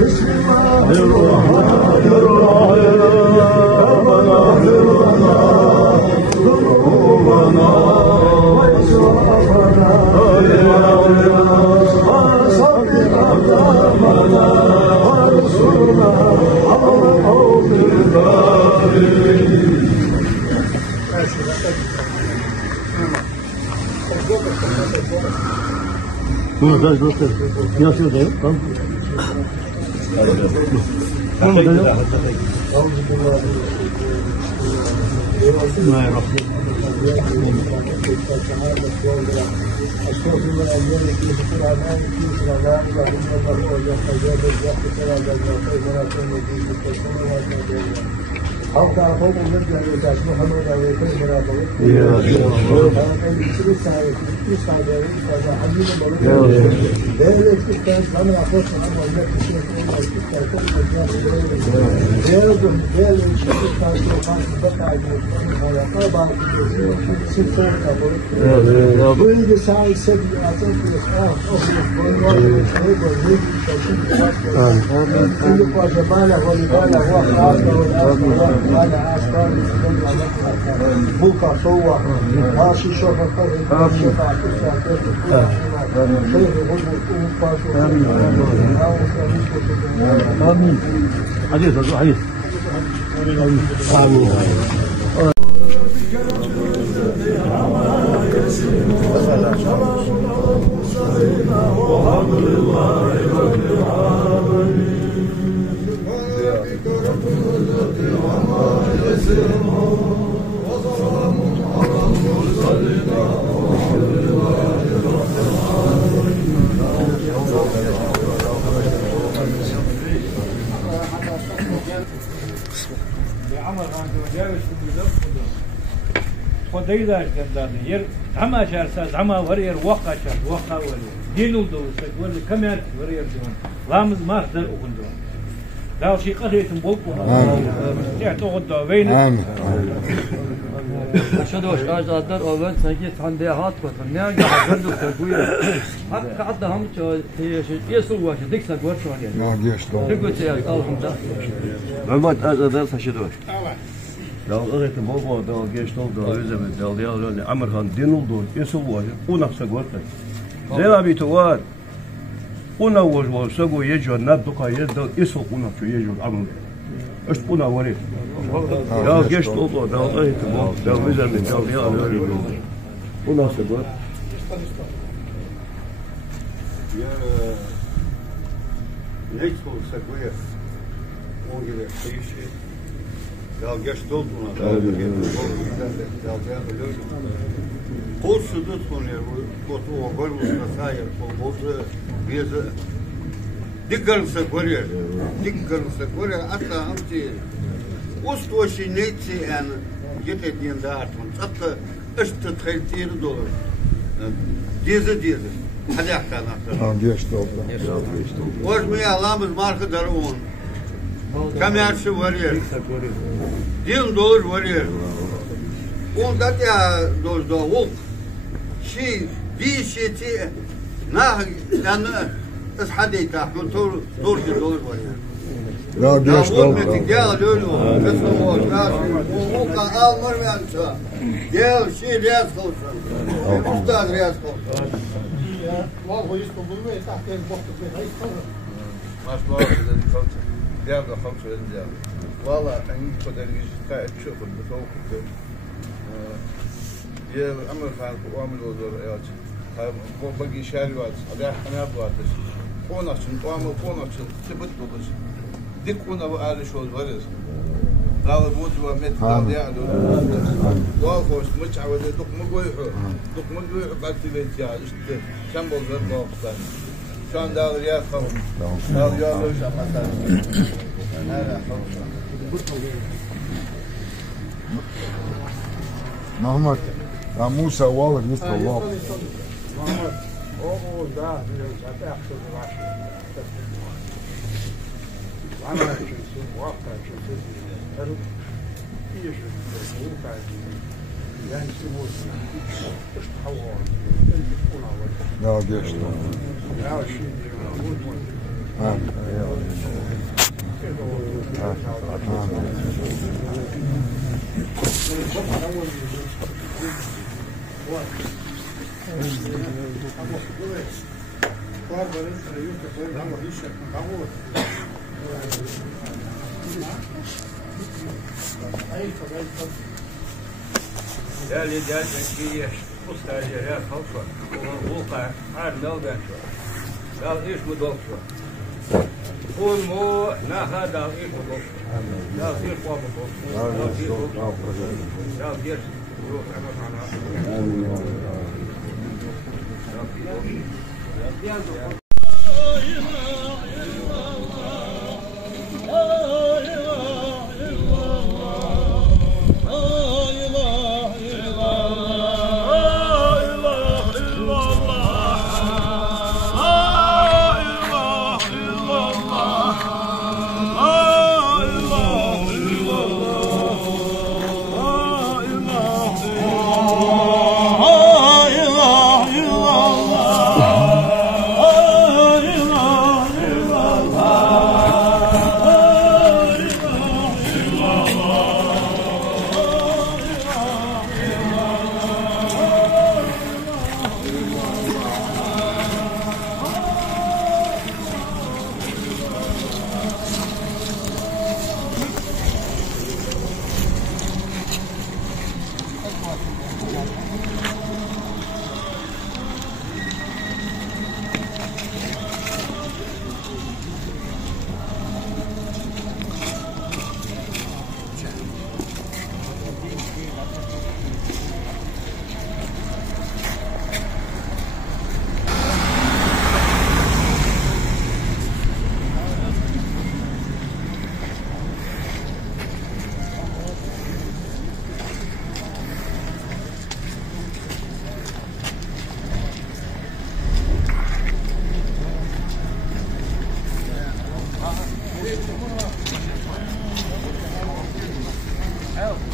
بسم الله الرحمن الرحيم Não, dois, não se deu, vamos. Não é, não. Halk tarafı bunları görüyoruz. Muhammed Ali'nin beraber. Buka soğuk, aşı şoför, Amin. Hadi, hadi. Amin. خديدا كنداني ير عما شارسا عما ورير وقا شار وقا ورير دينو دوسك ولا كمان ورير دون لامز ما خدر وخندون داو شي قريت مبوكو تعتو غدا وين شدوش آزادار اول سنگی تنده هات کتن نه گهر دو سگویه هم قعد هم چه یسو واشه دیک سگور شوانه نه گشت دیگه چه الحمد Mehmet Azadar saçıdoş. Dal öğretti baba dal geçti oldu özlemi dal yavru Amirhan din oldu yesu var ona sagorta. Zelabi to var. Ona var sago yejo nabdu qayed dal yesu ona şu yejo amr. Öst ona var. Ya geçti oldu dal öğretti baba dal özlemi dal yavru ona sagor. Ya neyse sagoya. O gibi şey. Ya geçti oldu ona. Kol sudu sonuyor. Kotu o gol sahip. Kotu bir dikkarsa görüyor. Dikkarsa görüyor. Hatta hamsi ustoşi neyse yani yetediğinde artık. Hatta işte tehlikeli dolu. Dizi. Hadi aktarlar. Tamam geçti oldu. Hoşmuya Allah'ımız marka darı on. Kamersi varıyor. Din doğru varıyor. Onda ya doğru o şey bir şeyi ne yani hadi tahmin doğru varıyor. Ya geçti oldu. Gel öyle o. Kısmı o. O da almır ben. Gel şey riyaz olsun. Ustad riyaz olsun. Vallahi hiç bulmuyor. Tahmin boktu. Maşallah. ديال خمسة ديال والله عندي قدر يجي تشوف البثوق ديال عمر خان وعمل وزر ياج بقي شاري واز هذا أنا بواتش قوناشن تبت بقش ديك قونا وعلى شو الورز لا الموت ومت ديال واقوش مش عود دق مقوي قلت لي يا إشت كم بوزر باقطان شان دال رياض خم دال رياض لوش مثلا أنا Mahmut, ya Musa والله بالنسبة لله. محمد أوه ده هتحصل العشرة. وعمل شيء وقع شيء حلو. يجي وقع يعني سموه مش تحول. Ya geçti. يا شيء Değerli gelmek ustacı ya kalkma. Bu kadar her melden şu. Dal iş mi dol şu. Kul mu naha dal iş mi dol şu. Dal iş mi dol şu. Dal iş mi dol şu. Dal iş ruh ana. Help.